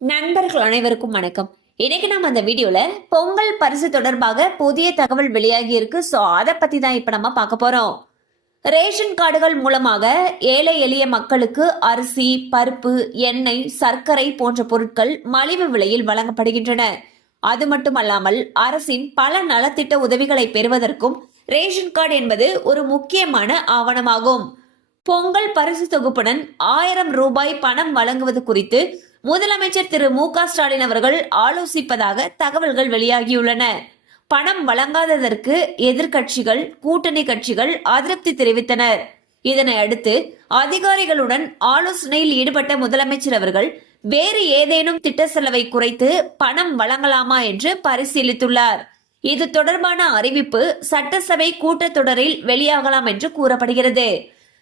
நண்பர்கள் அனைவருக்கும் வணக்கம். இன்னைக்கு நம்ம அந்த வீடியோல பொங்கல் பரிசு தொடர்பாக புதிய தகவல் வெளியாகி இருக்கு. சோ அதை பத்தி தான் இப்ப நம்ம பார்க்க போறோம். ரேஷன் கார்டுகள் மூலமாக ஏழை எளிய மக்களுக்கு அரிசி, பருப்பு, எண்ணெய், சர்க்கரை போன்ற பொருட்கள் மலிவு விலையில் வழங்கப்படுகின்றன. அது மட்டுமல்லாமல் அரசின் பல நலத்திட்ட உதவிகளை பெறுவதற்கும் ரேஷன் கார்டு என்பது ஒரு முக்கியமான ஆவணமாகும். பொங்கல் பரிசு தொகுப்புடன் 1000 ரூபாய் பணம் வழங்குவது குறித்து முதலமைச்சர் திரு மு.க. ஸ்டாலின் அவர்கள் ஆலோசிப்பதாக தகவல்கள் வெளியாகியுள்ளன. பணம் வழங்காததற்கு எதிர்க்கட்சிகள், கூட்டணி கட்சிகள் அதிருப்தி தெரிவித்தனர். இதனை அடுத்து அதிகாரிகளுடன் ஆலோசனையில் ஈடுபட்ட முதலமைச்சர் அவர்கள் வேறு ஏதேனும் திட்ட செலவை குறைத்து பணம் வழங்கலாமா என்று பரிசீலித்துள்ளார். இது தொடர்பான அறிவிப்பு சட்டசபை கூட்டத்தொடரில் வெளியாகலாம் என்று கூறப்படுகிறது.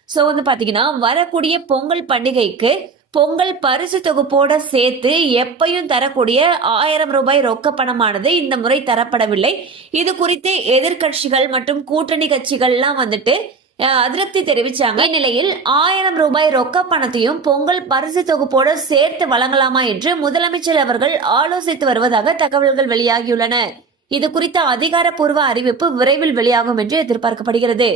சோ பாத்தீங்கன்னா வரக்கூடிய பொங்கல் பண்டிகைக்கு பொங்கல் பரிசு தொகுப்போட சேர்த்து எப்பையும் தரக்கூடிய 1000 ரூபாய் ரொக்க பணமானது இந்த முறை தரப்படவில்லை. இது குறித்து எதிர்கட்சிகள் மற்றும் கூட்டணி கட்சிகள்லாம் அதிருப்தி தெரிவிச்சாங்க. இந்நிலையில் 1000 ரூபாய் ரொக்க பணத்தையும் பொங்கல் பரிசு தொகுப்போடு சேர்த்து வழங்கலாமா என்று முதலமைச்சர் அவர்கள் ஆலோசித்து வருவதாக தகவல்கள் வெளியாகியுள்ளன. இது குறித்த அதிகாரப்பூர்வ அறிவிப்பு விரைவில் வெளியாகும் என்று எதிர்பார்க்கப்படுகிறது.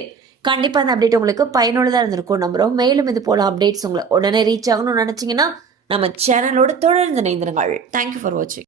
கண்டிப்பா அந்த அப்டேட் உங்களுக்கு பயனுள்ளதா இருந்திருக்கும் நம்புறோம். மேலும் இது போல அப்டேட்ஸ் உங்களை உடனே ரீச் ஆகணும்னு நினைச்சீங்கன்னா நம்ம சேனலோட தொடர்ந்து இணைந்திருங்கள். தேங்க்யூ ஃபார் வாட்சிங்.